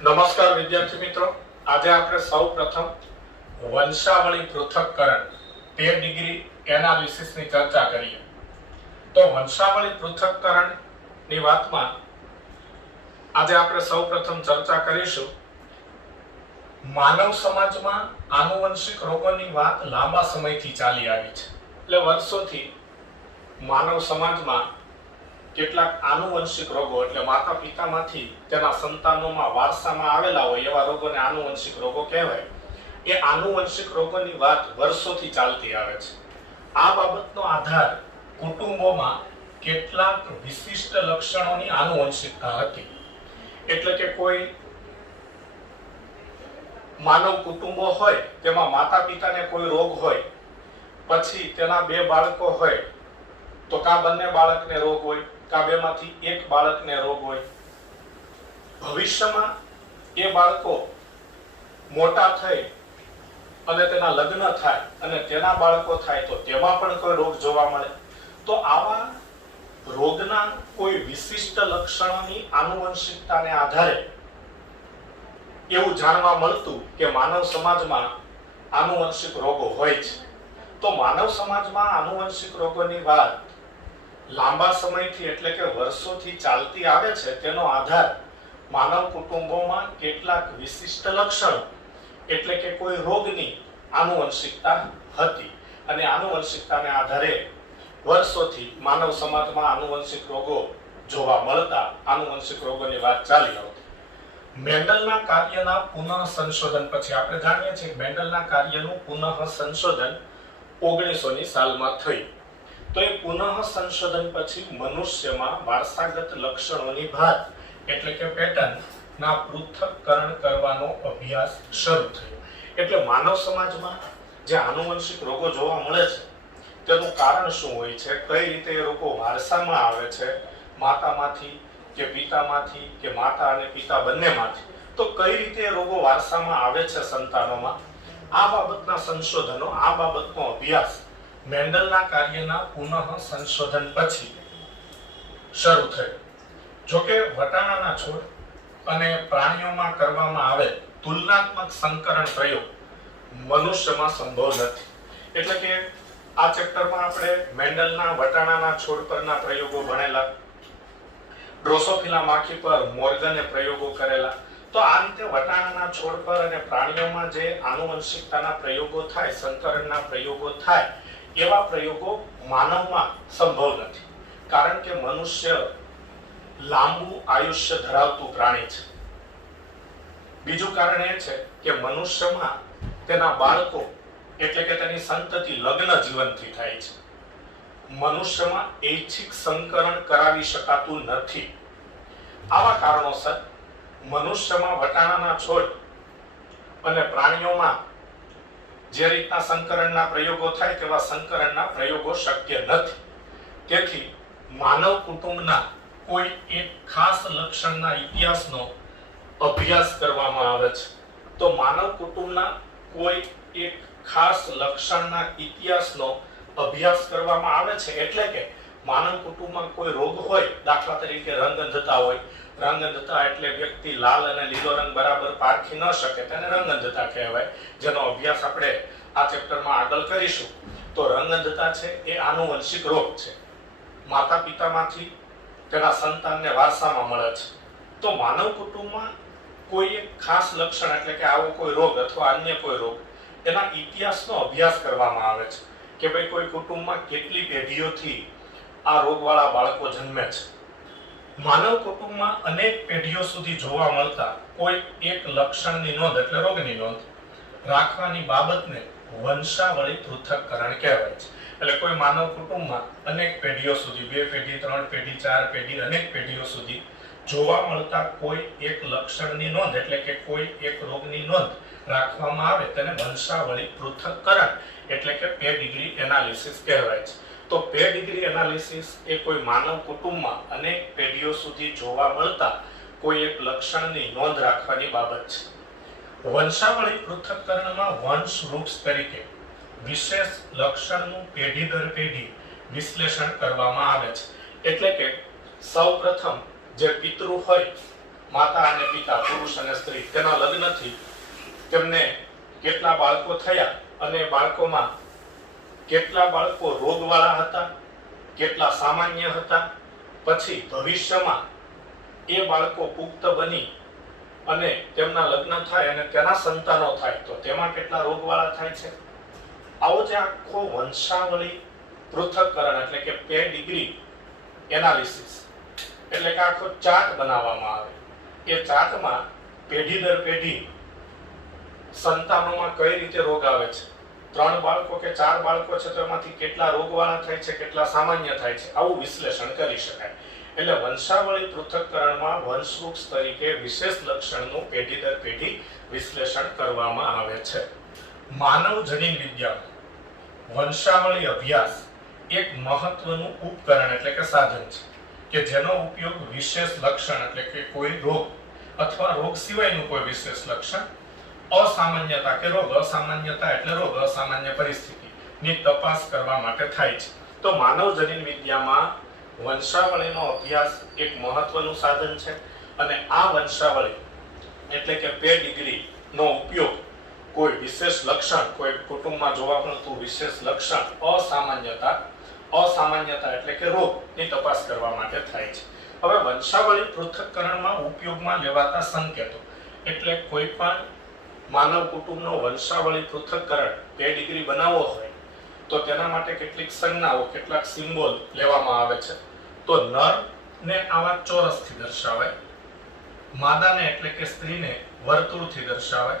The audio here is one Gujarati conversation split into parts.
નમસ્કાર વિદ્યાર્થી મિત્રો, આજે આપણે સૌ પ્રથમ વંશાવળી પૃથક્કરણ પેડિગ્રી એનાલિસિસની ચર્ચા કરીએ. તો વંશાવળી પૃથક્કરણની વાતમાં આજે આપણે સૌ પ્રથમ ચર્ચા કરીશું. માનવ સમાજમાં આનુવંશિક રોગોની વાત લાંબા સમયથી ચાલી આવી છે. એટલે વર્ષોથી માનવ સમાજમાં કેટલાક આનુવંશિક રોગો એટલે માતા પિતામાંથી તેના સંતાનોમાં વારસામાં આવેલા હોય એવા રોગોને આનુવંશિક રોગો કહેવાય. એ આનુવંશિક રોગોની વાત વર્ષોથી ચાલતી આવે છે. આ બાબતનો આધાર કુટુંબોમાં કેટલાક વિશિષ્ટ લક્ષણોની આનુવંશિકતા હતી. એટલે કે કોઈ માનવ કુટુંબો હોય તેમાં માતા પિતાને કોઈ રોગ હોય, પછી તેના બે બાળકો હોય તો કા બંને બાળકને રોગ હોય, કા બેમાંથી એક બાળકને રોગ હોય. ભવિષ્યમાં એ બાળકો મોટા થઈ અને તેના લગ્ન થાય અને તેના બાળકો થાય તો તેમાં પણ કોઈ રોગ જોવા મળે. તો આવા રોગના કોઈ વિશિષ્ટ લક્ષણોની આનુવંશિકતાને આધારે એવું જાણવા મળતું કે માનવ સમાજમાં આનુવંશિક રોગો હોય છે. તો માનવ સમાજમાં આનુવંશિક રોગોની વાત લાંબા સમયથી એટલે કે વર્ષોથી ચાલતી આવે છે. તેનો આધાર માનવ કુટુંબોમાં કેટલાક વિશિષ્ટ લક્ષણો એટલે કે કોઈ રોગની આનુવંશિકતા હતી અને આનુવંશિકતાને આધારે વર્ષોથી માનવ સમાજમાં આનુવંશિક રોગો જોવા મળતા આનુવંશિક રોગોની વાત ચાલી આવતી. મેન્ડલના કાર્યના પુનઃ સંશોધન પછી આપણે જાણીએ છીએ કે મેન્ડલના કાર્યનું પુનઃ સંશોધન 1900ની સાલમાં થયું. તો એ પુનઃ સંશોધન પછી મનુષ્યમાં વારસાગત લક્ષણોની ભાત એટલે કે પેટર્ન ના પૃથક્કરણ કરવાનો અભ્યાસ શરૂ થયો. એટલે માનવ સમાજમાં જે આનુવંશિક રોગો જોવા મળે છે તેનું કારણ શું હોય છે, કઈ રીતે એ રોગો વારસામાં આવે છે, માતામાંથી કે પિતામાંથી કે માતા અને પિતા બંનેમાંથી, તો કઈ રીતે એ રોગો વારસામાં આવે છે સંતાનોમાં, આ બાબતના સંશોધનો, આ બાબતનો અભ્યાસ મેન્ડલના કાર્યના પુનઃ સંશોધન પછી શરૂ થયો. જોકે વટાણાના છોડ અને પ્રાણીઓમાં કરવામાં આવેલ તુલનાત્મક સંકરણ પ્રયોગ મનુષ્યમાં સંભવ નથી. એટલે કે આ ચેપ્ટરમાં આપણે મેન્ડલના વટાણાના છોડ પરના પ્રયોગો ભણેલા, ડ્રોસોફિલા માખી પર મોર્ગને પ્રયોગો કરેલા. તો આ રીતે વટાણાના છોડ પર અને પ્રાણીઓમાં જે આનુવંશિકતાના પ્રયોગો થાય, સંકરણના પ્રયોગો થાય, એવા પ્રયોગો માનવમાં સંભવ નથી. કારણ કે મનુષ્ય લાંબુ આયુષ્ય ધરાવતું પ્રાણી છે. બીજું કારણ એ છે કે મનુષ્યમાં તેના બાળકો એટલે કે તેની સંતતિ લગ્ન જીવનથી થાય છે. મનુષ્યમાં ઐચ્છિક સંકરણ કરાવી શકાતું નથી. આવા કારણોસર મનુષ્યમાં વટાણાના છોડ અને પ્રાણીઓમાં જે રીતના સંકરણના પ્રયોગો થાય તેવા સંકરણના પ્રયોગો શક્ય નથી. તેથી માનવ કુટુંબના કોઈ એક ખાસ લક્ષણના ઇતિહાસનો અભ્યાસ કરવામાં આવે છે. તો માનવ કુટુંબના કોઈ એક ખાસ લક્ષણના ઇતિહાસનો અભ્યાસ કરવામાં આવે છે. એટલે કે માનવ કુટુંબમાં કોઈ રોગ હોય, દાખલા તરીકે રંગઅંધતા હોય, રંગઅંધતા એટલે વ્યક્તિ લાલ અને લીલો રંગ બરાબર પારખી ન શકે, તેને રંગઅંધતા કહેવાય, જેનો અભ્યાસ આપણે આ ચેપ્ટરમાં આગળ કરીશું. તો રંગઅંધતા છે એ આનુવંશિક રોગ છે, માતા પિતામાંથી તેના સંતાનને વારસામાં મળે છે. તો માનવ કુટુંબમાં કોઈ એક ખાસ લક્ષણ એટલે કે આવો કોઈ રોગ અથવા અન્ય કોઈ રોગ, એના ઇતિહાસનો અભ્યાસ કરવામાં આવે છે કે ભાઈ કોઈ કુટુંબમાં કેટલી પેઢીઓથી આ રોગવાળા બાળકો જન્મે છે. માનવ કુટુંબમાં અનેક પેઢીઓ સુધી જોવા મળતા કોઈ એક લક્ષણની નોંધ એટલે રોગની નોંધ રાખવાની બાબતને વંશાવળી પૃથક્કરણ કહેવાય છે. એટલે કોઈ માનવ કુટુંબમાં અનેક પેઢીઓ સુધી, 2 પેઢી, 3 પેઢી, 4 પેઢી, અનેક પેઢીઓ સુધી જોવા મળતા કોઈ એક લક્ષણની નોંધ એટલે કે કોઈ એક રોગની નોંધ રાખવામાં આવે તેને વંશાવળી પૃથક્કરણ એટલે કે પેડિગ્રી એનાલિસિસ કહેવાય છે. તો પેડિગ્રી એનાલિસિસ એ કોઈ માનવ કુટુંબમાં અનેક પેઢીઓ સુધી જોવા મળતા કોઈ એક લક્ષણની નોંધ રાખવાની બાબત છે. વંશાવળી પૃથક્કરણમાં વંશ વૃક્ષ તરીકે વિશેષ લક્ષણનું પેઢી દર પેઢી વિશ્લેષણ કરવામાં આવે છે. એટલે કે સૌપ્રથમ જે પિતૃ હોય માતા અને પિતા, પુરુષ અને સ્ત્રી, તેના લગ્નથી તેમને કેટલા બાળકો થયા અને બાળકોમાં કેટલા બાળકો રોગવાળા હતા, કેટલા સામાન્ય હતા, પછી ભવિષ્યમાં એ બાળકો પુખ્ત બની અને તેમના લગ્ન થાય અને તેના સંતાનો થાય તો તેમાં કેટલા રોગવાળા થાય છે. આવો જે આખો વંશાવળી પૃથક્કરણ એટલે કે પેડિગ્રી એનાલિસિસ એટલે કે આખો ચાર્ટ બનાવવામાં આવે. એ ચાર્ટમાં પેઢી દર પેઢી સંતાનોમાં કઈ રીતે રોગ આવે છે, 3 બાળકો કે 4 બાળકો છે તો એમાંથી કેટલા રોગવાળા થાય છે, કેટલા સામાન્ય થાય છે, આવું વિશ્લેષણ કરી શકાય. એટલે વંશાવળી પૃથક્કરણમાં વંશવૃક્ષ તરીકે વિશેષ લક્ષણનું પેઢી દર પેઢી વિશ્લેષણ કરવામાં આવે છે. માનવ જનીન વિદ્યામાં વંશાવળી અભ્યાસ એક મહત્વનું ઉપકરણ એટલે કે સાધન છે કે જેનો ઉપયોગ વિશેષ લક્ષણ એટલે કે કોઈ રોગ અથવા રોગ સિવાયનું કોઈ વિશેષ લક્ષણ, અસામાન્યતા કે રોગ, અસામાન્યતા એટલે રોગ, અસામાન્ય પરિસ્થિતિની તપાસ કરવા માટે થાય છે. તો માનવ જનીન વિદ્યામાં વંશાવળીનો અભ્યાસ એક મહત્વનું સાધન છે અને આ વંશાવળી એટલે કે પેડિગ્રીનો ઉપયોગ કોઈ વિશેષ લક્ષણ, કોઈ કુટુંબમાં જોવા મળતું વિશેષ લક્ષણ, અસામાન્યતા એટલે કે રોગની તપાસ કરવા માટે થાય છે. હવે વંશાવળી પૃથક્કરણમાં ઉપયોગમાં લેવાતા સંકેતો એટલે કોઈ પણ માનવ કુટુંબનો વંશાવળી પૃથક્કરણ પેડિગ્રી બનાવવો હોય તો તેના માટે કેટલીક સંજ્ઞાઓ, કેટલાક સિમ્બોલ લેવામાં આવે છે. તો નરને આવા ચોરસથી દર્શાવાય, માદાને એટલે કે સ્ત્રીને વર્તુળથી દર્શાવાય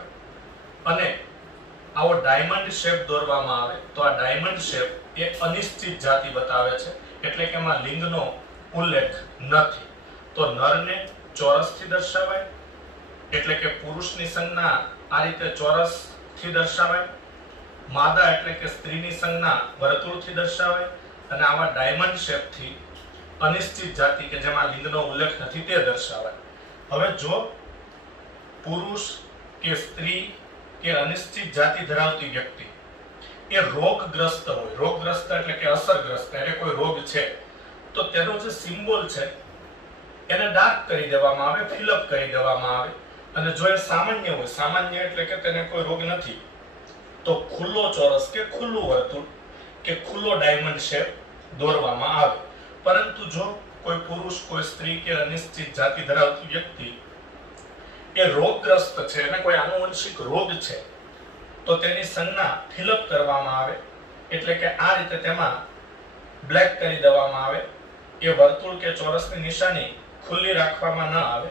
અને આવો ડાયમંડ શેપ દોરવામાં આવે તો આ ડાયમંડ શેપ એ અનિશ્ચિત જાતિ બતાવે છે એટલે કે એમાં લિંગનો ઉલ્લેખ નથી. તો નરને ચોરસથી દર્શાવાય એટલે કે પુરુષની સંજ્ઞા આ રીતે ચોરસથી દર્શાવાય, માદા એટલે કે સ્ત્રીની સંજ્ઞા વર્તુળથી દર્શાવાય અને આવા ડાયમંડ શેપથી અનિશ્ચિત જાતિ કે જેમાં લિંગનો ઉલ્લેખ નથી તે દર્શાવાય. હવે જો પુરુષ કે સ્ત્રી કે અનિશ્ચિત જાતિ ધરાવતી વ્યક્તિ એ રોગગ્રસ્ત હોય, રોગગ્રસ્ત એટલે કે અસરગ્રસ્ત એટલે કોઈ રોગ છે તો તેનો જે સિમ્બોલ છે એને ડાર્ક કરી દેવામાં આવે, ફિલઅપ કરી દેવામાં આવે અને જો એ સામાન્ય હોય, સામાન્ય એટલે કે તેને કોઈ રોગ નથી તો ખુલ્લો ચોરસ કે ખુલ્લું વર્તુળ કે ખુલ્લો ડાયમંડ શેપ દોરવામાં આવે. પરંતુ જો કોઈ પુરુષ, કોઈ સ્ત્રી કે અનિશ્ચિત જાતિ ધરાવતી વ્યક્તિ એ રોગગ્રસ્ત છે અને કોઈ આનુવંશિક રોગ છે તો તેની સંજ્ઞા ફિલઅપ કરવામાં આવે એટલે કે આ રીતે તેમાં બ્લેક કરી દેવામાં આવે. એ વર્તુળ કે ચોરસની નિશાની ખુલ્લી રાખવામાં ન આવે.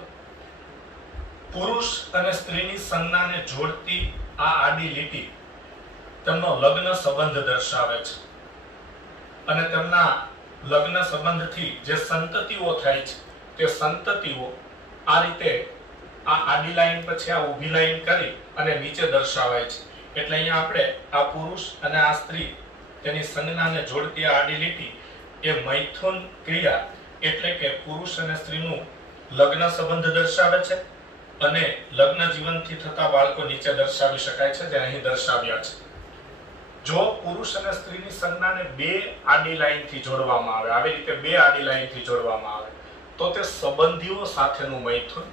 પુરુષ અને સ્ત્રીની સંજ્ઞાને જોડતી આ આડી લીટી તેમનો લગ્ન સંબંધ દર્શાવે છે અને તેમના લગ્ન સંબંધથી જે સંતતિઓ થાય છે તે સંતતિઓ આ રીતે આ આડી લાઈન પછી આ ઊભી લાઈન કરી અને નીચે દર્શાવાય છે. એટલે અહીંયા આપણે આ પુરુષ અને આ સ્ત્રી તેની સંજ્ઞાને જોડતી આ આડી લીટી એ મૈથુન ક્રિયા એટલે કે પુરુષ અને સ્ત્રીનું લગ્ન સંબંધ દર્શાવે છે અને લગ્ન જીવનથી થતા બાળકો નીચે દર્શાવી શકાય છે જે અહીં દર્શાવ્યા છે. જો પુરુષ અને સ્ત્રીની સંજ્ઞાને બે આડી લાઈનથી જોડવામાં આવે, આવી રીતે બે આડી લાઈનથી જોડવામાં આવે તો તે સંબંધીઓ સાથેનું મૈથુન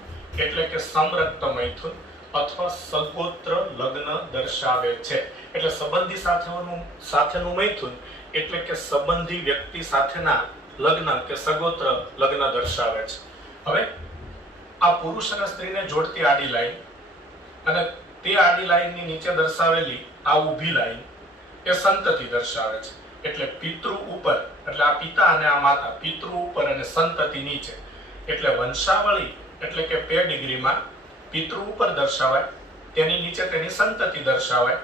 એટલે કે સમરક્ત મૈથુન અથવા સગોત્ર લગ્ન દર્શાવે છે. એટલે સંબંધી સાથેનું મૈથુન એટલે કે સંબંધી વ્યક્તિ સાથેના લગ્ન કે સગોત્ર લગ્ન દર્શાવે છે. હવે આ પુરુષ અને સ્ત્રીને જોડતી આડી લાઈન અને તે આડી લાઈનની નીચે દર્શાવેલી આ ઊભી લાઈન એ સંતતિ દર્શાવે છે. એટલે પિતૃ ઉપર એટલે આ પિતા અને આ માતા, પિતૃ ઉપર અને સંતતિ નીચે. એટલે વંશાવળી એટલે કે પેડિગ્રીમાં પિતૃ ઉપર દર્શાવાય, તેની નીચે તેની સંતતિ દર્શાવાય.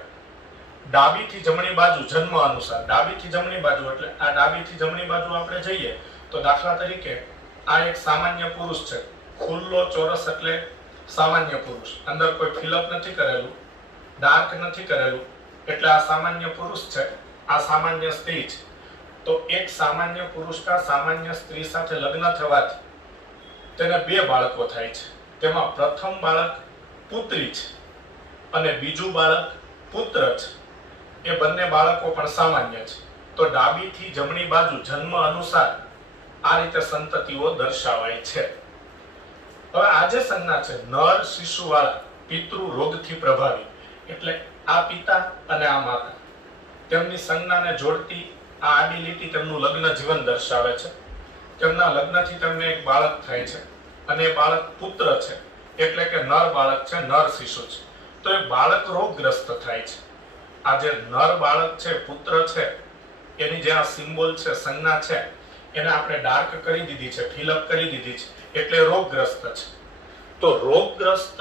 ડાબીથી જમણી બાજુ જન્મ અનુસાર, ડાબીથી જમણી બાજુ એટલે આ ડાબીથી જમણી બાજુ આપણે જઈએ તો દાખલા તરીકે આ એક સામાન્ય પુરુષ છે, ખુલ્લો ચોરસ એટલે સામાન્ય પુરુષ, અંદર કોઈ ફિલઅપ નથી કરેલું, ડાર્ક નથી કરેલું એટલે આ સામાન્ય પુરુષ છે, આ સામાન્ય સ્ત્રી છે. તો એક સામાન્ય પુરુષના સામાન્ય સ્ત્રી સાથે લગ્ન થવાથી તેને બે બાળકો થાય છે. તેમાં પ્રથમ બાળક પુત્રી છે અને બીજું બાળક પુત્ર છે. એ બંને બાળકો પણ સામાન્ય છે. તો ડાબીથી જમણી બાજુ જન્મ અનુસાર આ રીતે સંતતિઓ દર્શાવાય છે. હવે આ જે સંજ્ઞા છે નર શિશુવાળા પિતૃ રોગથી પ્રભાવિત, એટલે આ પિતા અને આ માતા તેમની સંજ્ઞાને જોડતી આ આડી લીટી તેમનું લગ્ન જીવન દર્શાવે છે. તેમના લગ્નથી તેમને એક બાળક થાય છે અને એ બાળક પુત્ર છે, એટલે કે નર બાળક છે, નર શિશુ છે. તો એ બાળક રોગગ્રસ્ત થાય છે. આ જે નર બાળક છે, પુત્ર છે, એની જે આ સિમ્બોલ છે, સંજ્ઞા છે, એને આપણે ડાર્ક કરી દીધી છે, ફિલઅપ કરી દીધી છે, એટલે રોગગ્રસ્ત છે. તો રોગગ્રસ્ત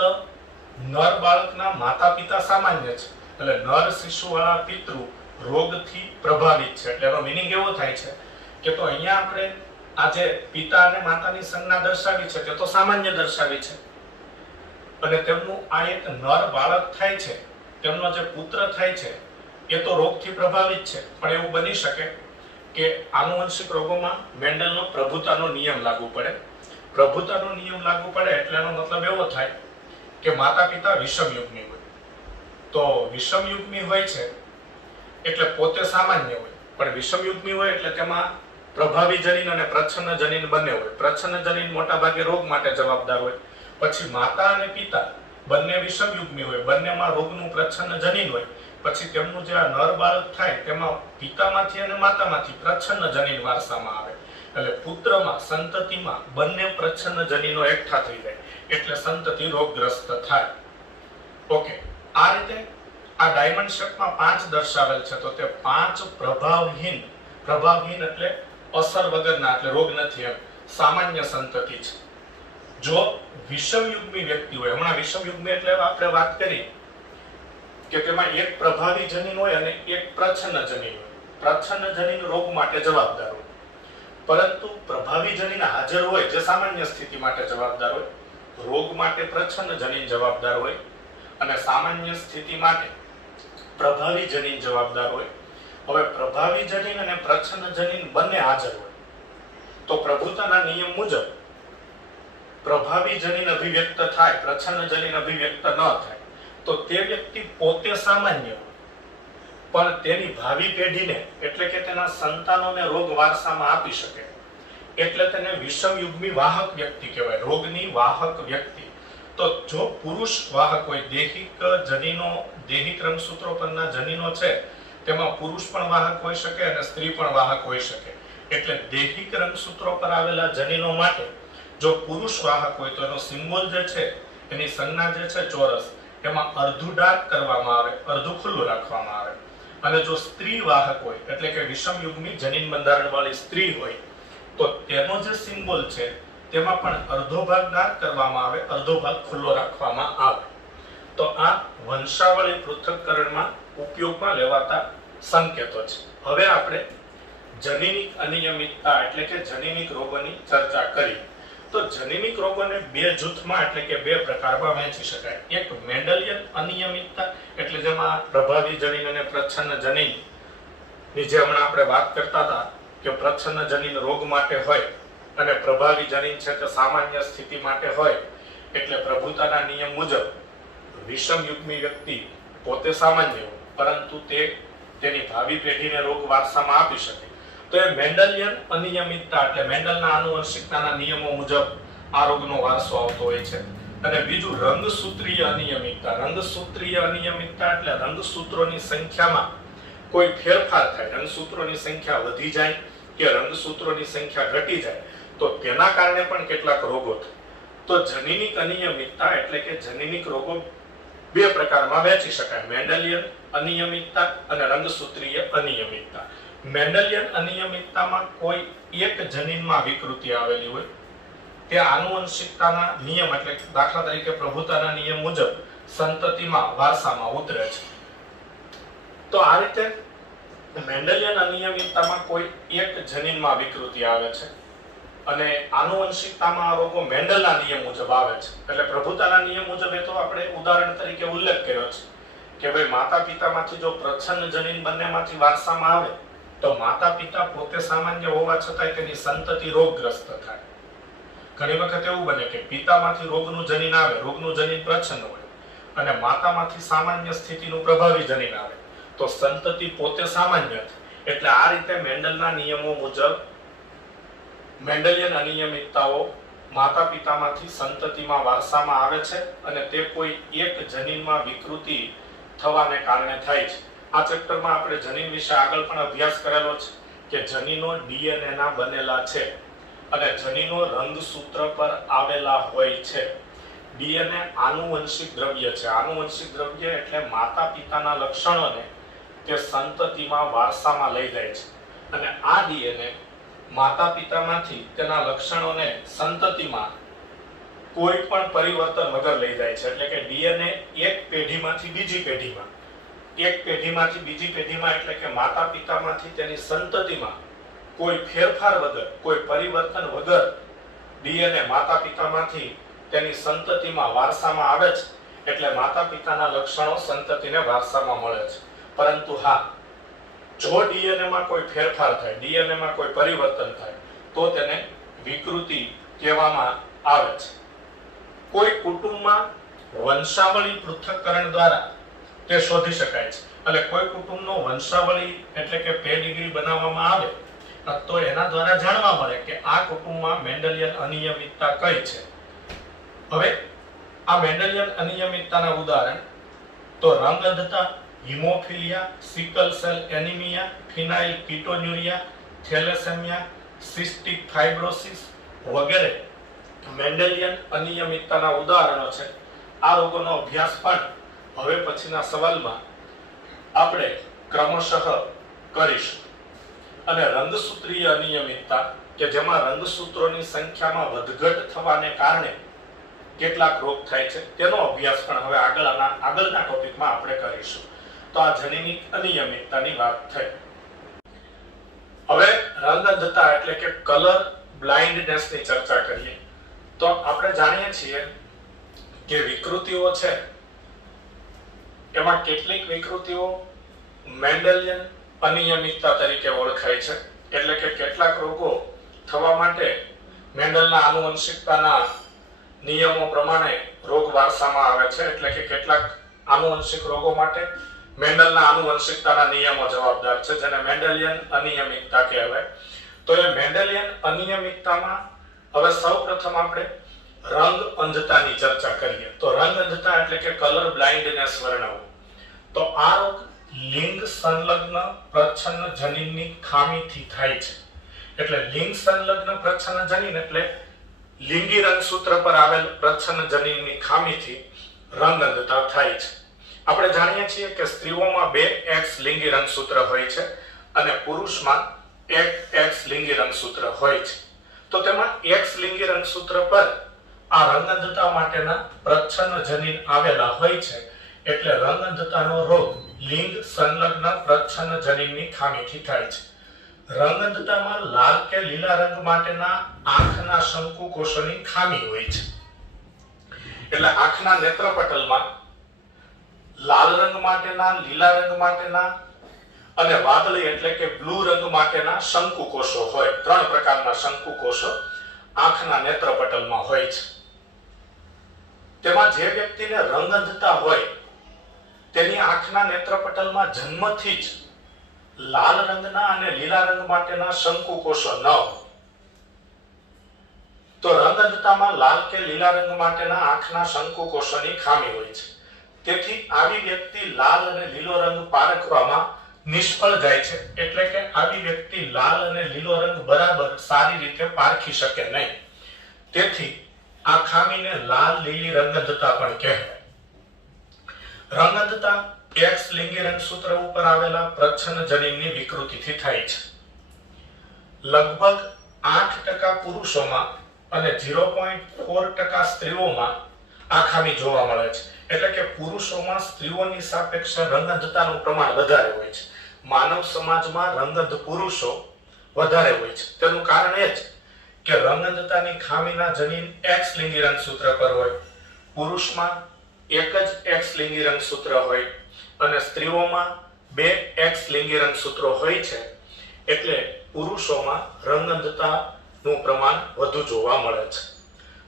નર બાળકના માતા પિતા સામાન્ય છે, એટલે નર શિશુવાળા પિતૃ રોગથી પ્રભાવિત છે. એટલે એનો મીનિંગ એવો થાય છે કે તો અહીંયા આપણે આ જે પિતા અને માતાની સંજ્ઞા દર્શાવી છે તે તો સામાન્ય દર્શાવી છે, અને તેમનું આ એક નર બાળક થાય છે, તેમનો જે પુત્ર થાય છે એ તો રોગથી પ્રભાવિત છે. પણ એવું બની શકે કે આનુવંશિક રોગોમાં મેન્ડલનો પ્રભુતાનો નિયમ લાગુ પડે. પ્રભુતાનો નિયમ લાગુ પડે એટલે એનો મતલબ એવો થાય કે માતા પિતા વિષમયુગ્મી હોય. તો વિષમયુગ્મી હોય છે એટલે પોતે સામાન્ય હોય, પણ વિષમયુગ્મી હોય એટલે તેમાં પ્રભાવી જનીન અને પ્રચ્છન્ન જનીન બંને હોય. પ્રચ્છન્ન જનીન મોટા ભાગે રોગ માટે જવાબદાર હોય. પછી માતા અને પિતા બંને વિષમયુગ્મી હોય, બંનેમાં રોગનું પ્રચ્છન્ન જનીન હોય. પછી તેમનું જે આ નર બાળક થાય તેમાં પિતામાંથી અને માતામાંથી પ્રચ્છન્ન જનીન વારસામાં આવે, એટલે પુત્રમાં સંતતિમાં બંને પ્રચ્છન્ન જનીનો એકઠા થઈ જાય એટલે સંતતિ રોગગ્રસ્ત થાય. ઓકે, આ રીતે આ ડાયમંડ શેપમાં 5 દર્શાવેલ છે. તો તે 5 પ્રભાવહીન એટલે અસર વગરના, એટલે રોગ નથી, એમ સામાન્ય સંતતિ છે. જો વિષમયુગ્મી વ્યક્તિ હોય, હમણાં વિષમયુગ્મી એટલે આપણે વાત કરી કે તેમાં એક પ્રભાવી જનીન હોય અને એક પ્રચ્છન્ન જનીન હોય. પ્રચ્છન્ન જનીન રોગ માટે જવાબદાર હોય, પરંતુ પ્રભાવી જનીન હાજર હોય જે સામાન્ય સ્થિતિ માટે જવાબદાર હોય. રોગ માટે પ્રચ્છન્ન જનીન જવાબદાર હોય અને સામાન્ય સ્થિતિ માટે પ્રભાવી જનીન જવાબદાર હોય. હવે પ્રભાવી જનીન અને પ્રચ્છન્ન જનીન બંને હાજર હોય તો પ્રભુતાના નિયમ મુજબ પ્રભાવી જનીન અભિવ્યક્ત થાય, પ્રચ્છન્ન જનીન અભિવ્યક્ત ન થાય, તો તે વ્યક્તિ પોતે સામાન્ય હોય પણ તેની ભાવિ પેઢીને એટલે કે તેના સંતાનોને રોગ વારસામાં આપી શકે, એટલે તેને વિષમયુગ્મી વાહક વ્યક્તિ કહેવાય, રોગની વાહક વ્યક્તિ. તો જો પુરુષ વાહક હોય, દૈહિક રંગસૂત્રો પરના જનીનો છે તેમાં પુરુષ પણ વાહક હોઈ શકે અને સ્ત્રી પણ વાહક હોઈ શકે. એટલે દૈહિક રંગસૂત્રો પર આવેલા જનીનો માટે જો પુરુષ વાહક હોય તો એનો સિમ્બોલ જે છે, એની સંજ્ઞા જે છે ચોરસ, એમાં અડધું ડાર્ક કરવામાં આવે, અડધું ખુલ્લું રાખવામાં આવે. અને જો સ્ત્રી વાહક હોય એટલે કે વિષમયુગ્મી જનીન બંધારણ વાળી સ્ત્રી હોય તો તેનો જે સિમ્બોલ છે તેમાં પણ અડધો ભાગ ડાર્ક કરવામાં આવે, અડધો ભાગ ખુલ્લો રાખવામાં આવે. તો આ વંશાવળી પૃથક્કરણમાં ઉપયોગમાં લેવાતા સંકેતો છે. હવે આપણે જનીનિક અનિયમિતતા એટલે કે જનીનિક રોગોની ચર્ચા કરી. તો જનીનિક રોગોને 2 જૂથમાં એટલે કે 2 પ્રકારમાં વહેંચી શકાય. એક મેન્ડલિયન અનિયમિતતા, એટલે જેમાં પ્રભાવી જનીન અને પ્રચ્છન્ન જનીન ની જે હમણાં આપણે વાત કરતા હતા કે પ્રચ્છન્ન જનીન રોગ માટે હોય અને પ્રભાવી જનીન છે તે સામાન્ય સ્થિતિ માટે હોય, એટલે પ્રભુતાના નિયમ મુજબ વિષમયુગ્મી વ્યક્તિ પોતે સામાન્ય હોય પરંતુ તેની ભાવિ પેઢીને રોગ વારસામાં આપી શકે. તો એ મેન્ડલિયન અનિયમિતતા એટલે મેન્ડલના આનુવંશિકતાના નિયમો મુજબ આ રોગનો વારસો આવતો હોય છે. અને બીજું રંગસૂત્રીય અનિયમિતતા. રંગસૂત્રીય અનિયમિતતા એટલે રંગસૂત્રોની સંખ્યામાં કોઈ ફેરફાર થાય, રંગસૂત્રોની સંખ્યા વધી જાય કે રંગસૂત્રોની સંખ્યા ઘટી જાય તો તેના કારણે પણ કેટલાક રોગો થાય. તો જનીનિક અનિયમિતતા એટલે કે જનીનિક રોગો 2 પ્રકારમાં વહેંચી શકાય, મેન્ડલિયન અનિયમિતતા અને રંગસૂત્રીય અનિયમિતતા. મેન્ડલિયન અનિયમિતતામાં કોઈ એક જનીનમાં વિકૃતિ આવેલી હોય, તે આનુવંશિકતાના નિયમ એટલે દાખલા તરીકે પ્રભુતાના નિયમ મુજબ સંતતિમાં વારસામાં ઉતરે છે. તો આ રીતે મેન્ડલિયન અનિયમિતતામાં કોઈ એક જનીનમાં વિકૃતિ આવે છે અને આનુવંશિકતામાં આ રોગો મેન્ડલના નિયમ મુજબ આવે છે. એટલે પ્રભુતાના નિયમ મુજબ એ તો આપણે ઉદાહરણ તરીકે ઉલ્લેખ કર્યો છે કે ભાઈ માતા પિતામાંથી જો પ્રચ્છન્ન જનીન બંનેમાંથી વારસામાં આવે તો માતા પિતા પોતે સામાન્ય હોવા છતાં તેની સંતતિ રોગગ્રસ્ત થાય. ઘણી વખત એવું બને કે પિતામાંથી રોગનું જનીન આવે, રોગનું જનીન પ્રચ્છન્ન હોય, અને માતામાંથી સામાન્ય સ્થિતિનું પ્રભાવી જનીન આવે તો સંતતિ પોતે સામાન્ય થાય. એટલે આ રીતે મેન્ડલના નિયમો મુજબ મેન્ડલિયન અનિયમિતતાઓ માતા પિતામાંથી સંતતિમાં વારસામાં આવે છે અને તે કોઈ એક જનીનમાં વિકૃતિ થવાને કારણે થાય છે. આ ચેપ્ટરમાં આપણે જનીન વિશે આગળ પણ અભ્યાસ કરેલો છે કે જનીનો ડીએનએ ના બનેલા છે અને જનીનો રંગસૂત્ર પર આવેલા હોય છે. ડીએનએ આનુવંશિક દ્રવ્ય છે. આનુવંશિક દ્રવ્ય એટલે માતા પિતાના લક્ષણોને તે સંતતિમાં વારસામાં લઈ જાય છે અને આ ડીએનએ માતા પિતામાંથી તેના લક્ષણોને સંતતિમાં કોઈ પણ પરિવર્તન વગર લઈ જાય છે. એટલે કે ડીએનએ એક પેઢીમાંથી બીજી પેઢીમાં, એક પેઢીમાંથી બીજી પેઢીમાં એટલે કે માતા પિતામાંથી તેની સંતતિમાં કોઈ ફેરફાર વગર, કોઈ પરિવર્તન વગર ડીએનએ માતા પિતામાંથી તેની સંતતિમાં વારસામાં આવે છે. એટલે માતા પિતાના લક્ષણો સંતતિને વારસામાં મળે છે. પરંતુ હા, જો ડીએનએ માં કોઈ ફેરફાર થાય, ડીએનએ માં કોઈ પરિવર્તન થાય તો તેને વિકૃતિ કહેવામાં આવે છે. કોઈ કુટુંબમાં વંશાવળી પૃથ્થકરણ દ્વારા તે શોધી શકાય છે. એટલે કોઈ કુટુંબનો વંશાવળી એટલે કે પેડિગ્રી બનાવવામાં આવે તો એના દ્વારા જાણવા મળે કે આ કુટુંબમાં મેન્ડેલિયન અનિયમિતતા કઈ છે. હવે આ મેન્ડેલિયન અનિયમિતતાના ઉદાહરણ તો રંગ અંધતા, હિમોફિલિયા, સિકલ સેલ એનિમિયા, ફિનાઇલ કીટોન્યુરિયા, થેલેસેમિયા, સિસ્ટિક ફાઇબ્રોસિસ વગેરે મેન્ડેલિયન અનિયમિતતાના ઉદાહરણો છે. આ રોગોનો અભ્યાસ પણ હવે પછીના સવાલમાં આપણે ક્રમશઃ કરીશું. અને રંગસૂત્રીય અનિયમિતતા કે જેમાં રંગસૂત્રોની સંખ્યામાં વધઘટ થવાને કારણે કેટલાક રોગ થાય છે તેનો અભ્યાસ પણ હવે આગળના ટોપિકમાં આપણે કરીશું. તો આ જનીનિક અનિયમિતતાની વાત થઈ. હવે રંગ અંધતા એટલે કે કલર બ્લાઇન્ડનેસની ચર્ચા કરીએ. તો આપણે જાણીએ છીએ કે વિકૃતિઓ છે એમાં કેટલીક વિકૃતિઓ મેન્ડેલિયન અનિયમિતતા તરીકે ઓળખાય છે. એટલે કે કેટલાક રોગો થવા માટે મેન્ડલના આનુવંશિકતાના નિયમો પ્રમાણે રોગ વારસામાં આવે છે. એટલે કે કેટલાક આનુવંશિક રોગો માટે મેન્ડલના આનુવંશિકતાના નિયમો જવાબદાર છે, જેને મેન્ડેલિયન અનિયમિતતા કહેવાય. તો એ મેન્ડેલિયન અનિયમિતતામાં હવે સૌપ્રથમ આપણે રંગ અંધતાની ચર્ચા કરીએ. તો રંગ અંધતા એટલે કે કલર બ્લાઇન્ડનેસ વર્ણવવું. તો આ રોગ લિંગ સંલગ્ન પ્રચ્છન્ન જનીનની ખામીથી થાય છે. એટલે લિંગ સંલગ્ન પ્રચ્છન્ન જનીન એટલે લિંગી રંગસૂત્ર પર આવેલ પ્રચ્છન્ન જનીનની ખામીથી રંગ અંધતા થાય છે. આપણે જાણીએ છીએ કે સ્ત્રીઓમાં 2X લિંગી રંગસૂત્ર હોય છે અને પુરુષમાં 1X લિંગી રંગસૂત્ર હોય છે. તો તેમાં X લિંગી રંગસૂત્ર પર આ રંગ અંધતા માટેના પ્રચ્છન્ન જનીન આવેલા હોય છે. એટલે રંગ અંધતાનો રોગ લિંગ સંલગ્ન પ્રચ્છન્ન જનીનની ખામીથી થાય છે. રંગ અંધતામાં લાલ કે લીલા રંગ માટેના આંખના શંકુ કોષોની ખામી હોય છે. એટલે આંખના નેત્રપટલમાં લાલ રંગ માટેના, લીલા રંગ માટેના અને વાદળી એટલે કે બ્લુ રંગ માટેના શંકુ કોષો હોય. 3 પ્રકારના શંકુ કોષો આંખના નેત્રપટલમાં હોય છે. તેમાં જે વ્યક્તિને રંગ અંધતા હોય તેની આંખના નેત્રપટલમાં જન્મથી જ લાલ રંગના અને લીલા રંગ માટેના શંકુ કોષો ન હોય. તો રંગ અંધતામાં લાલ કે લીલા રંગ માટેના આંખના શંકુ કોષોની ખામી હોય છે. તેથી આવી વ્યક્તિ લાલ અને લીલો રંગ પારખવામાં નિષ્ફળ જાય છે. એટલે કે આવી વ્યક્તિ લાલ અને લીલો રંગ બરાબર સારી રીતે પારખી શકે નહીં. તેથી આ ખામીને લાલ લીલી રંગ અંધતા પણ કહેવાય. રંગ અંધતા X લિંગી રંગસૂત્ર ઉપર આવેલા પ્રચ્છન્ન જનીનની વિકૃતિથી થાય છે. લગભગ 8% પુરુષોમાં અને 0.4% સ્ત્રીઓમાં આ ખામી જોવા મળે છે. એટલે કે પુરુષોમાં સ્ત્રીઓની સાપેક્ષે રંગ અંધતાનું પ્રમાણ વધારે હોય છે. માનવ સમાજમાં રંગ અંધ પુરુષો વધારે હોય છે. તેનું કારણ એ છે કે રંગ અંધતાની ખામીના જનીન X લિંગી રંગસૂત્ર પર હોય. પુરુષમાં એક જ X લિંગી રંગસૂત્ર હોય અને સ્ત્રીઓમાં 2X લિંગી રંગસૂત્રો હોય છે. એટલે પુરુષોમાં રંગ અંધતાનું પ્રમાણ વધુ જોવા મળે છે.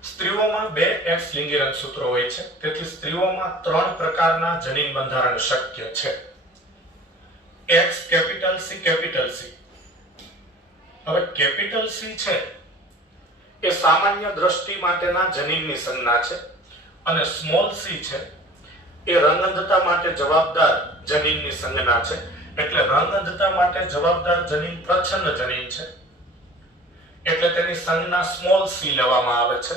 સ્ત્રીઓમાં 2X લિંગી રંગસૂત્રો હોય છે. તેથી સ્ત્રીઓમાં 3 પ્રકારના જનીન બંધારણ શક્ય છે. X capital C capital C. હવે કેપિટલ C છે એ સામાન્ય દ્રષ્ટિ માટેના જનીનની સંજ્ઞા છે અને સ્મોલ સી છે એ રંગઅંધતા માટે જવાબદાર જનીનની સંજ્ઞા છે. એટલે રંગઅંધતા માટે જવાબદાર જનીન પ્રચ્છન્ન જનીન છે એટલે તેની સંજ્ઞા સ્મોલ સી લેવામાં આવે છે.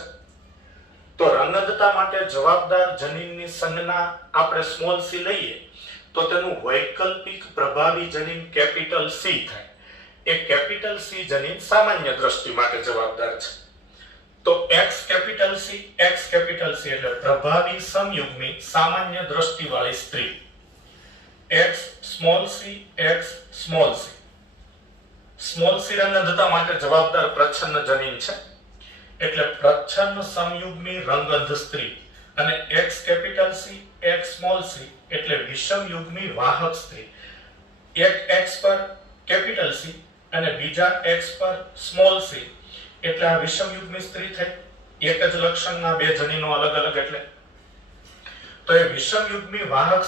તો રંગઅંધતા માટે જવાબદાર જનીનની સંજ્ઞા આપણે સ્મોલ સી લઈએ તો તેનું વૈકલ્પિક પ્રભાવી જનીન કેપિટલ સી થાય. એ કેપિટલ સી જનીન સામાન્ય દ્રષ્ટિ માટે જવાબદાર છે. તો X કેપિટલ સી એટલે પ્રભાવી સમયુગ્મી સામાન્ય દ્રષ્ટિ વાળી સ્ત્રી. X small C small C રંગઅંધતા માટે જવાબદાર પ્રચ્છન્ન જનીન છે એટલે પ્રચ્છન્ન સમયુગ્મી રંગઅંધ સ્ત્રી. અને X capital C X small C એટલે વિષમયુગ્મી વાહક સ્ત્રી. એક X પર કેપિટલ સી અને બીજા X પર સ્મોલ સી એટલે આ વિષમયુગ્મી સ્ત્રી થઈ. એક જ લક્ષણના બે જનીનો અલગ અલગ એટલે તો એ વિષમયુગ્મી વાહક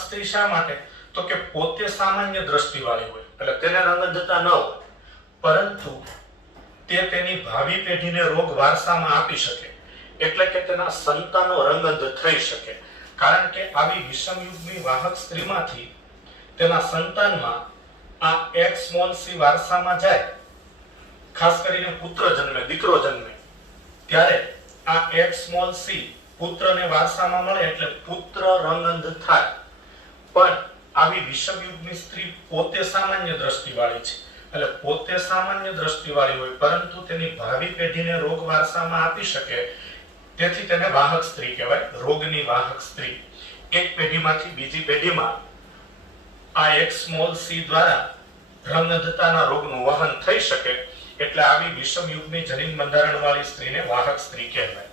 સ્ત્રી શા માટે? તો કે પોતે સામાન્ય દ્રષ્ટિ વાળી હોય એટલે તેને રંગઅંધતા ન હોય પરંતુ તે તેની ભાવિ પેઢીને રોગ વારસામાં આપી શકે એટલે કે તેના સંતાનો રંગઅંધ થઈ શકે. કારણ કે આવી વિષમયુગ્મી વાહક સ્ત્રીમાંથી તેના સંતાનમાં આ X સ્મોલ સી વારસામાં જાય, ખાસ કરીને પુત્ર જન્મે, દીકરો જન્મે ત્યારે આ X સ્મોલ સી પુત્રને વારસામાં મળે એટલે પુત્ર રંગઅંધ થાય. પણ આવી વિષમયુગ્મી સ્ત્રી પોતે સામાન્ય દ્રષ્ટિ વાળી છે એટલે પોતે સામાન્ય દ્રષ્ટિ વાળી હોય પરંતુ તેની ભાવિ પેઢીને રોગ વારસામાં આપી શકે તેથી તેને વાહક સ્ત્રી કહેવાય, રોગની વાહક સ્ત્રી. એક પેઢીમાંથી બીજી પેઢીમાં આ X સ્મોલ સી દ્વારા રંગઅંધતાના રોગનું વહન થઈ શકે એટલે આવી વિષમયુગ્મી જનીન બંધારણ વાળી સ્ત્રીને વાહક સ્ત્રી કહેવાય.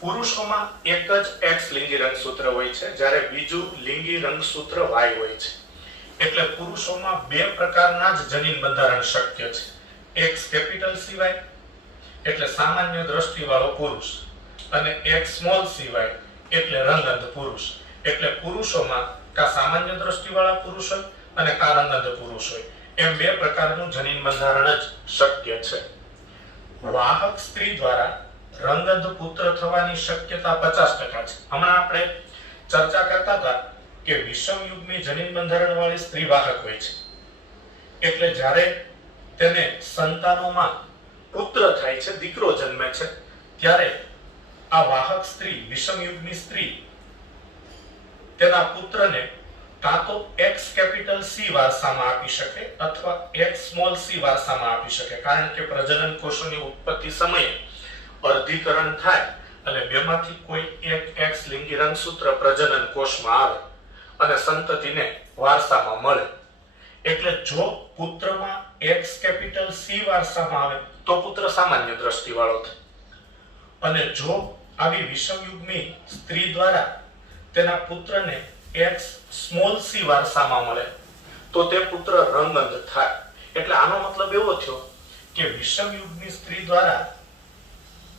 પુરુષોમાં એક જ X લિંગી રંગસૂત્ર હોય છે જ્યારે બીજું લિંગી રંગસૂત્ર Y હોય છે. એટલે પુરુષોમાં બે પ્રકારના જ જનીન બંધારણ શક્ય છે. X કેપિટલ CY એટલે સામાન્ય દ્રષ્ટિ વાળો પુરુષ અને X સ્મોલ CY એટલે રંગઅંધ પુરુષ. એટલે પુરુષોમાં કા સામાન્ય દ્રષ્ટિ વાળા પુરુષ હોય અને કા રંગઅંધ પુરુષ હોય એમ બે પ્રકારનું જનીન બંધારણ જ શક્ય છે. વાહક સ્ત્રી દ્વારા રંગઅંધ પુત્ર થવાની શક્યતા 50% છે. હમણાં આપણે ચર્ચા કરતા હતા કે વિષમયુગ્મી જનીન બંધારણ વાળી સ્ત્રી વાહક હોય છે એટલે જ્યારે તેને સંતાનોમાં પુત્ર થાય છે, દીકરો જન્મે છે ત્યારે આ વાહક સ્ત્રી, વિષમયુગ્મી સ્ત્રી તેના પુત્રને કાં તો X કેપિટલ C વારસામાં આપી શકે અથવા X સ્મોલ c વારસામાં આપી શકે. કારણ કે પ્રજનન કોષોની ઉત્પત્તિ સમયે અર્ધીકરણ થાય અને બેમાંથી કોઈ એક X લિંગી રંગસૂત્ર પ્રજનન કોષમાં આવે અને સંતતિને વારસામાં મળે. એટલે જો પુત્રમાં X કેપિટલ C વારસામાં આવે તો પુત્ર સામાન્ય દ્રષ્ટિ વાળો થાય અને જો આવી વિષમયુગ્મી સ્ત્રી દ્વારા તેના પુત્રને X સ્મોલ c વારસામાં મળે તો તે પુત્ર રંગઅંધ થાય. એટલે આનો મતલબ એવો થયો કે વિષમયુગ્મી સ્ત્રી દ્વારા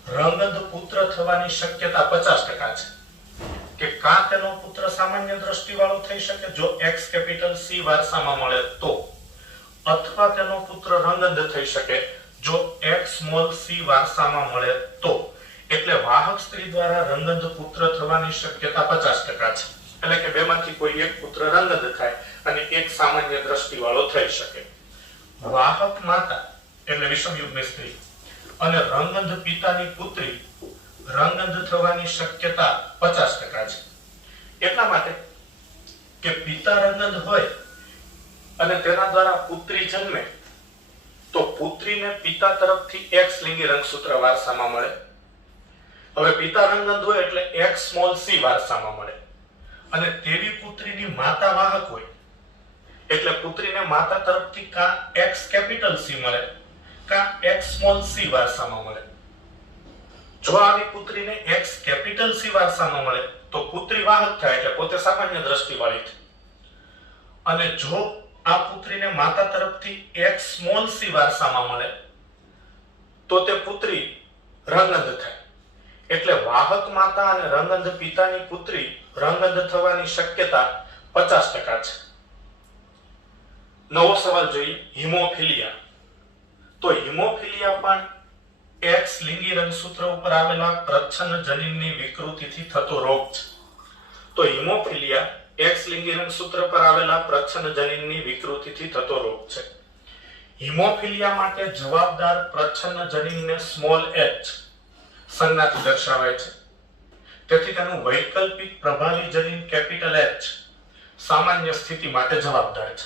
રંગઅંધ પુત્ર થવાની શક્યતા 50% છે કે કાં તેનો પુત્ર સામાન્ય દ્રષ્ટિ વાળો થઈ શકે જો X કેપિટલ C વારસામાં મળે તો, અથવા તેનો પુત્ર રંગઅંધ થઈ શકે જો X સ્મોલ c વારસામાં મળે તો. એટલે વાહક સ્ત્રી દ્વારા રંગઅંધ પુત્ર થવાની શક્યતા 50% છે. એટલે કે બેમાંથી કોઈ એક પુત્ર રંગઅંધ થાય અને એક સામાન્ય દ્રષ્ટિ વાળો થઈ શકે. વાહક માતા એટલે વિષમયુગ્મી સ્ત્રી અને રંગઅંધ પિતાની પુત્રી રંગઅંધ થવાની શક્યતા 50% છે. એટલા માટે કે પિતા રંગઅંધ હોય અને તેના દ્વારા પુત્રી જન્મે તો પુત્રીને પિતા તરફથી X લિંગી રંગસૂત્ર વારસામાં મળે. હવે પિતા રંગઅંધ હોય એટલે X સ્મોલ c વારસામાં મળે અને તેવી પુત્રીની માતા વાહક હોય એટલે પુત્રીને માતા તરફથી કાં X કેપિટલ C મળે કાં X સ્મોલ c વારસામાં મળે. જો આવી પુત્રીને X કેપિટલ C વારસામાં મળે તો પુત્રી વાહક થાય એટલે પોતે સામાન્ય દ્રષ્ટિ વાળી થાય અને જો આ પુત્રીને માતા તરફથી X સ્મોલ c વારસામાં મળે તો તે પુત્રી રંગઅંધ થાય. એટલે વાહક માતા અને રંગઅંધ પિતાની પુત્રી રંગઅંધ થવાની શક્યતા 50% છે. નવો સવાલ જોઈએ, હિમોફિલિયા. તો હિમોફિલિયા પણ એક્સ લિંગી રંગસૂત્ર ઉપર આવેલા પ્રચ્છન્ન જનીનની વિકૃતિથી થતો રોગ છે. તો હિમોફિલિયા એક્સ લિંગી રંગસૂત્ર પર આવેલા પ્રચ્છન્ન જનીનની વિકૃતિથી થતો રોગ છે. હિમોફિલિયા માટે જવાબદાર પ્રચ્છન્ન જનીનને સ્મોલ h સંજ્ઞાથી દર્શાવાય છે. તેથી તેનું વૈકલ્પિક પ્રભાવી જનીન કેપિટલ H સામાન્ય સ્થિતિ માટે જવાબદાર છે.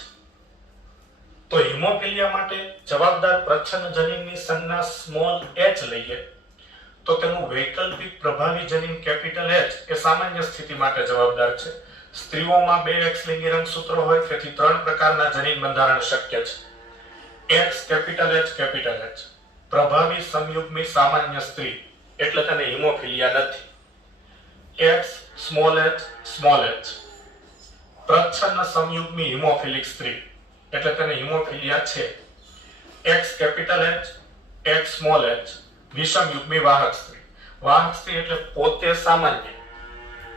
તો હિમોફિલિયા માટે જવાબદાર પ્રચ્છન્ન જનીનની સંજ્ઞા સ્મોલ h લઈએ તો તેનું વૈકલ્પિક પ્રભાવી જનીન કેપિટલ H એ સામાન્ય સ્થિતિ માટે જવાબદાર છે. સ્ત્રીઓમાં 2 એક્સ લિંગી રંગસૂત્રો હોય તેથી 3 પ્રકારના જનીન બંધારણ શક્ય છે. X કેપિટલ H પ્રભાવી સમયુગ્મી સામાન્ય સ્ત્રી એટલે તેને હિમોફિલિયા નથી. X સ્મોલ h પ્રચ્છન્ન સમયુગ્મી હિમોફિલિક સ્ત્રી એટલે તેને હિમોફિલિયા છે. X capital H X small h વિષમયુગ્મી વાહક સ્ત્રી. વાહક સ્ત્રી એટલે પોતે સામાન્ય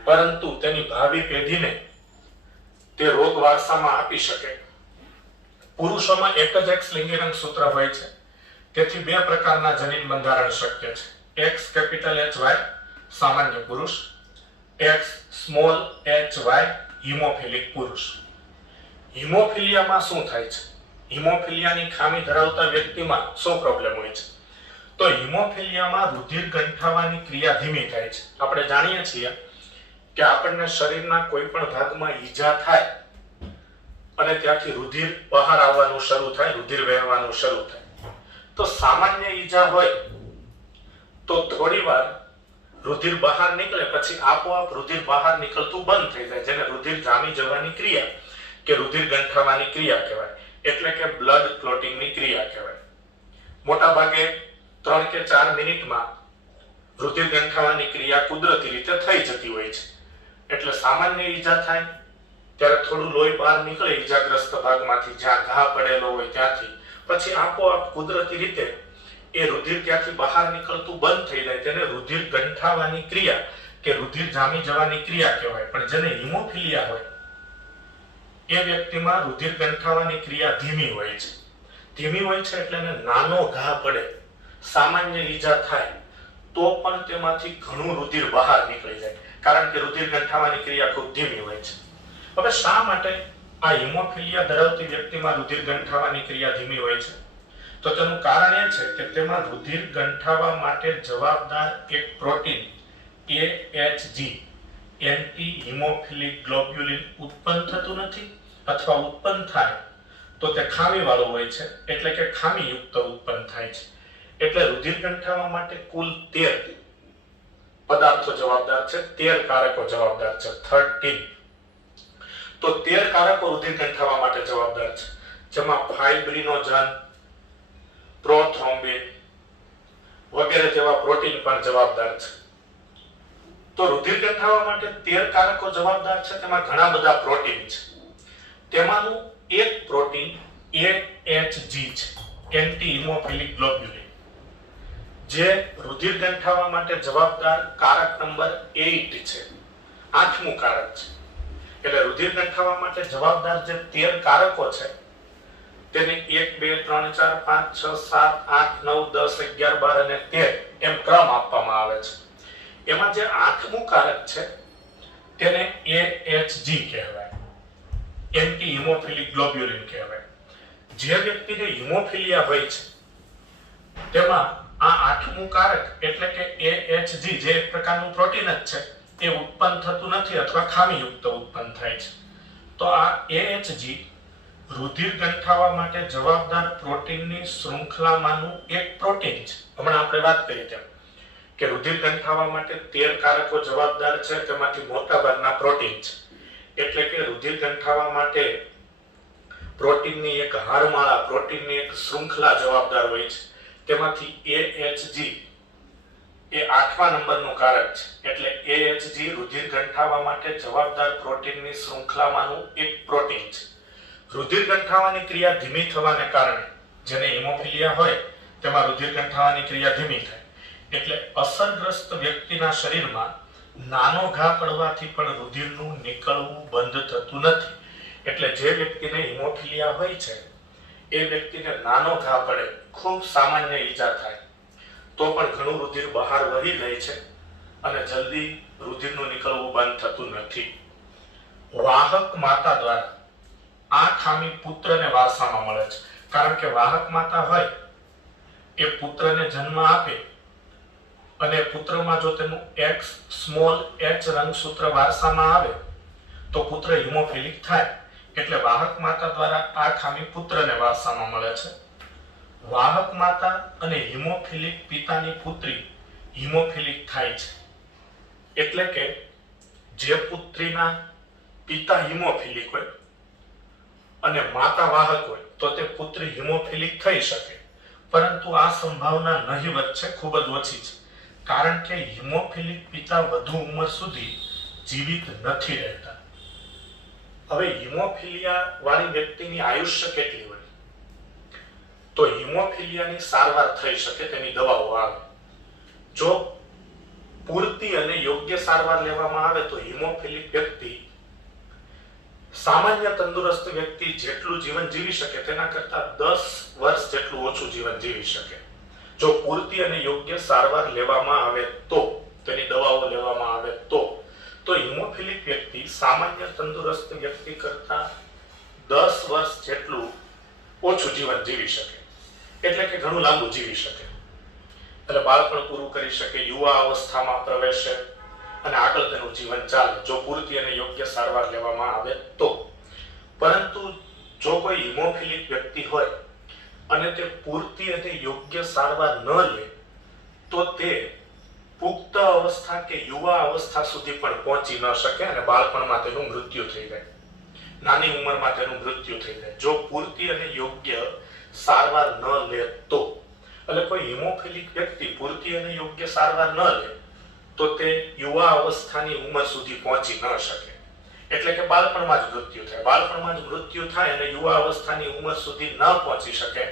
પરંતુ તેની ભાવિ પેઢીને તે રોગ વારસામાં આપી શકે. પુરુષોમાં એક જ એક્સ લિંગી રંગસૂત્ર હોય છે તેથી 2 પ્રકારના જનીન બંધારણ શક્ય છે. X કેપિટલ HY સામાન્ય પુરુષ, X સ્મોલ hy હિમોફિલિક પુરુષ. હિમોફિલિયામાં શું થાય છે? હિમોફિલિયાની ખામી ધરાવતા વ્યક્તિમાં શું પ્રોબ્લેમ હોય છે? તો હિમોફિલિયામાં રુધિર ગંઠાવાની ક્રિયા ધીમી થાય છે. આપણે જાણીએ છીએ કે આપણને શરીરના કોઈ પણ ભાગમાં ઈજા થાય અને ત્યાંથી રુધિર બહાર આવવાનું શરૂ થાય, રુધિર વહેવાનું શરૂ થાય. તો સામાન્ય ઈજા હોય તો થોડીવાર રુધિર બહાર નીકળે પછી આપોઆપ રુધિર બહાર નીકળતું બંધ થઈ જાય જેને રુધિર જામી જવાની ક્રિયા કે રુધિર ગંઠાવાની ક્રિયા કહેવાય એટલે કે બ્લડ ક્લોટિંગની ક્રિયા કહેવાય. મોટા ભાગે 3 કે 4 મિનિટમાં રુધિર ગંઠાવાની ક્રિયા કુદરતી રીતે થઈ જતી હોય છે. એટલે સામાન્ય ઈજા થાય ત્યારે થોડું લોહી બહાર નીકળે ઈજાગ્રસ્ત ભાગમાંથી જ્યાં ઘા પડેલો હોય ત્યાંથી, પછી આપોઆપ કુદરતી રીતે એ રુધિર ત્યાંથી બહાર નીકળતું બંધ થઈ જાય તેને રુધિર ગંઠાવાની ક્રિયા કે રુધિર જામી જવાની ક્રિયા કહેવાય. પણ જેને હિમોફિલિયા હોય એ વ્યક્તિમાં રુધિર ગંઠાવાની ક્રિયા ધીમી હોય છે. ધીમી હોય છે એટલે એને નાનો ઘા પડે, સામાન્ય ઈજા થાય તો પણ તેમાંથી ઘણું રુધિર બહાર નીકળી જાય કારણ કે રુધિર ગંઠાવાની ક્રિયા ખૂબ ધીમી હોય છે. હવે શા માટે આ હિમોફિલિયા ધરાવતી વ્યક્તિમાં રુધિર ગંઠાવાની ક્રિયા ધીમી હોય છે? તો તેનું કારણ એ છે કે તેમાં રુધિર ગંઠાવા માટે જવાબદાર એક પ્રોટીન AHG એન્ટી હિમોફિલિક ગ્લોબ્યુલિન ઉત્પન્ન થતું નથી અથવા ઉત્પન્ન થાય તો તે ખામીવાળું હોય છે એટલે કે ખામીયુક્ત ઉત્પન્ન થાય છે. એટલે રુધિર ગંઠાવા માટે કુલ 13 પદાર્થો જવાબદાર છે, 13 કારકો જવાબદાર છે, 13. તો 13 કારકો રુધિર ગંઠાવા માટે જવાબદાર છે જેમાં ફાઇબ્રિનોજન, પ્રોથ્રોમ્બિન વગેરે જેવા પ્રોટીન પણ જવાબદાર છે. તો રુધિર ગંઠાવા માટે 13 કારકો જવાબદાર છે તેમાં ઘણા બધા પ્રોટીન છે. તેમાંનું એક પ્રોટીન AHG છે એન્ટી હિમોફિલિક ગ્લોબ્યુલિન જે રુધિર ગંઠાવા માટે જવાબદાર કારક નંબર 8 છે, 8મું કારક છે. એટલે રુધિર ગંઠાવા માટે જવાબદાર જે 13 કારકો છે તેને 1 2 3 4 5 6 7 8 9 10 11 12 અને 13 એમ ક્રમ આપવામાં આવે છે. એમાં જે 8મું કારક છે તેને AHG કહેવાય, એન્ટી હિમોફિલિક ગ્લોબ્યુલિન કહેવાય. જે વ્યક્તિને હિમોફિલિયા હોય છે તેમાં આ 8મું કારક એટલે કે AHG જે એક પ્રકારનું પ્રોટીન જ છે તે ઉત્પન્ન થતું નથી અથવા ખામીયુક્ત ઉત્પન્ન થાય છે. તો આ AHG રુધિર ગંઠાવા માટે જવાબદાર પ્રોટીનની શૃંખલામાંનું એક પ્રોટીન છે. હમણાં આપણે વાત કરી તેમ કે રુધિર ગંઠાવા માટે 13 કારકો જવાબદાર છે તેમાંથી મોટાભાગના પ્રોટીન છે. એટલે કે રુધિર ગંઠાવા માટે પ્રોટીનની એક હારમાળા, પ્રોટીનની એક શૃંખલા જવાબદાર હોય છે. તેમાંથી AHG એ 8મા નંબરનું કારક છે. એટલે AHG રુધિર ગંઠાવા માટે જવાબદાર પ્રોટીનની શૃંખલામાંનું એક પ્રોટીન છે. રુધિર ગંઠાવાની ક્રિયા ધીમી થવાને કારણે જેને હિમોફિલિયા હોય તેમાં રુધિર ગંઠાવાની ક્રિયા ધીમી થાય એટલે અસરગ્રસ્ત વ્યક્તિના શરીરમાં નાનો ઘા પડવાથી પણ રુધિરનું નીકળવું બંધ થતું નથી. એટલે જે વ્યક્તિને હિમોફિલિયા હોય છે એ વ્યક્તિને નાનો ઘા પડે, ખૂબ સામાન્ય ઈજા થાય તો પણ ઘણું રુધિર બહાર વહી જાય છે અને જલ્દી રુધિરનું નીકળવું બંધ થતું નથી. વાહક માતા દ્વારા આ ખામી પુત્રને વારસામાં મળે છે. કારણ કે વાહક માતા હોય એ પુત્રને જન્મ આપે અને પુત્રમાં જો તેનું X સ્મોલ h રંગસૂત્ર વારસામાં આવે તો પુત્ર હિમોફિલિક થાય. એટલે વાહક માતા દ્વારા આ ખામી પુત્રને વારસામાં મળે છે. વાહક માતા અને હિમોફિલિક પિતાની પુત્રી હિમોફિલિક થાય છે. એટલે કે જે પુત્રીના પિતા હિમોફિલિક હોય અને માતા વાહક હોય તો તે પુત્રી હિમોફિલિક થઈ શકે, પરંતુ આ સંભાવના નહીવત છે, ખૂબ જ ઓછી છે. કારણ કે હિમોફિલિક પિતા વધુ ઉંમર સુધી જીવિત નથી રહેતા. હવે હિમોફિલિયા વાળી વ્યક્તિની આયુષ્ય કેટલી હોય? તો હિમોફિલિયાની સારવાર થઈ શકે તેની દવાઓ આવે. જો પૂરતી અને યોગ્ય સારવાર લેવામાં આવે તો હિમોફિલિક વ્યક્તિ સામાન્ય તંદુરસ્ત વ્યક્તિ જેટલું જીવન જીવી શકે તેના કરતા 10 વર્ષ જેટલું ઓછું જીવન જીવી શકે. જો પૂરતી અને યોગ્ય સારવાર લેવામાં આવે તો, તેની દવાઓ લેવામાં આવે તો હિમોફિલિક વ્યક્તિ સામાન્ય તંદુરસ્ત વ્યક્તિ કરતા 10 વર્ષ જેટલું ઓછું જીવન જીવી શકે. એટલે કે ઘણું લાંબુ જીવી શકે. એટલે બાળપણ પૂરું કરી શકે, યુવા અવસ્થામાં પ્રવેશે અને આગળ તેનું જીવન ચાલે જો પૂરતી અને યોગ્ય સારવાર લેવામાં આવે તો. પરંતુ જો કોઈ હિમોફિલિક વ્યક્તિ હોય અને તે પૂરતી અને યોગ્ય સારવાર ન લે તો તે પુખ્ત અવસ્થા કે યુવા અવસ્થા સુધી પણ પહોંચી ન શકે અને બાળપણમાં તેનું મૃત્યુ થઈ જાય, નાની ઉંમરમાં તેનું મૃત્યુ થઈ જાય જો પૂરતી અને યોગ્ય સારવાર ન લે તો. એટલે કોઈ હિમોફિલિક વ્યક્તિ પૂરતી અને યોગ્ય સારવાર ન લે તો તે યુવા અવસ્થાની ઉંમર સુધી પહોંચી ન શકે. એટલે કે બાળપણમાં જ મૃત્યુ થાય. બાળપણમાં જ મૃત્યુ થાય અને યુવા અવસ્થાની ઉંમર સુધી ન પહોંચી શકે.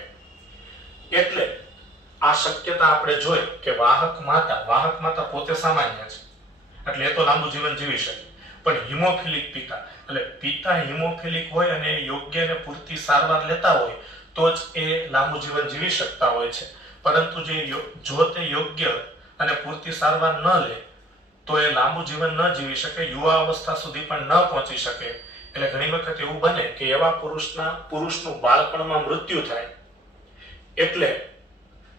એટલે આ શક્યતા આપણે જોઈ કે વાહક માતા પોતે સામાન્ય છે એટલે એ તો લાંબુ જીવન જીવી શકે, પણ હિમોફિલિક પિતા એટલે પિતા હિમોફિલિક હોય અને યોગ્ય અને પૂરતી સારવાર લેતા હોય તો જ એ લાંબુ જીવન જીવી શકતા હોય છે. પરંતુ જો તે યોગ્ય અને પૂરતી સારવાર ન લે તો એ લાંબુ જીવન ન જીવી શકે, યુવા અવસ્થા સુધી પણ ન પહોંચી શકે. એટલે ઘણી વખત એવું બને કે એવા પુરુષનું બાળપણમાં મૃત્યુ થાય એટલે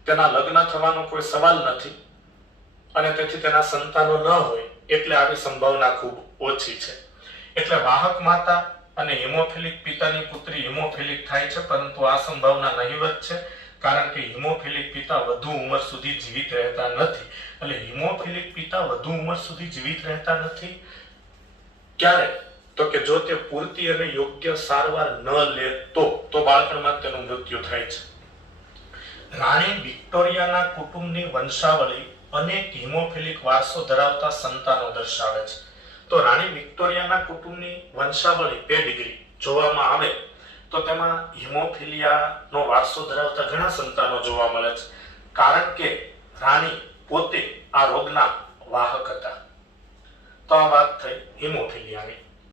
તેના લગ્ન થવાનો કોઈ સવાલ નથી અને તેથી તેના સંતાનો ન હોય એટલે આવી સંભાવના ખૂબ ઓછી છે. એટલે વાહક માતા અને હિમોફિલિક પિતાની પુત્રી હિમોફિલિક થાય છે, પરંતુ આ સંભાવના નહીવત છે કારણ કે હિમોફિલિક પિતા વધુ ઉંમર સુધી જીવિત રહેતા નથી. એટલે હિમોફિલિક પિતા વધુ ઉંમર સુધી જીવિત રહેતા નથી ક્યારે? તો કે જો તે પૂરતી અને યોગ્ય સારવાર ન લે તો બાળપણમાં તેનું મૃત્યુ થાય છે. રાણી વિક્ટોરિયાના કુટુંબની વંશાવળી અનેક હિમોફિલિક વારસો ધરાવતા સંતાનો દર્શાવે છે. તો રાણી વિક્ટોરિયાના કુટુંબની વંશાવળી પેડિગ્રી જોવામાં આવે તો તેમાં હિમોફિલિયાનો વારસો ધરાવતા ઘણા સંતાનો જોવા મળે છે, કારણ કે રાણી પોતે આ રોગના વાહક હતા. તો આ વાત થઈ હિમોફિલિયાની.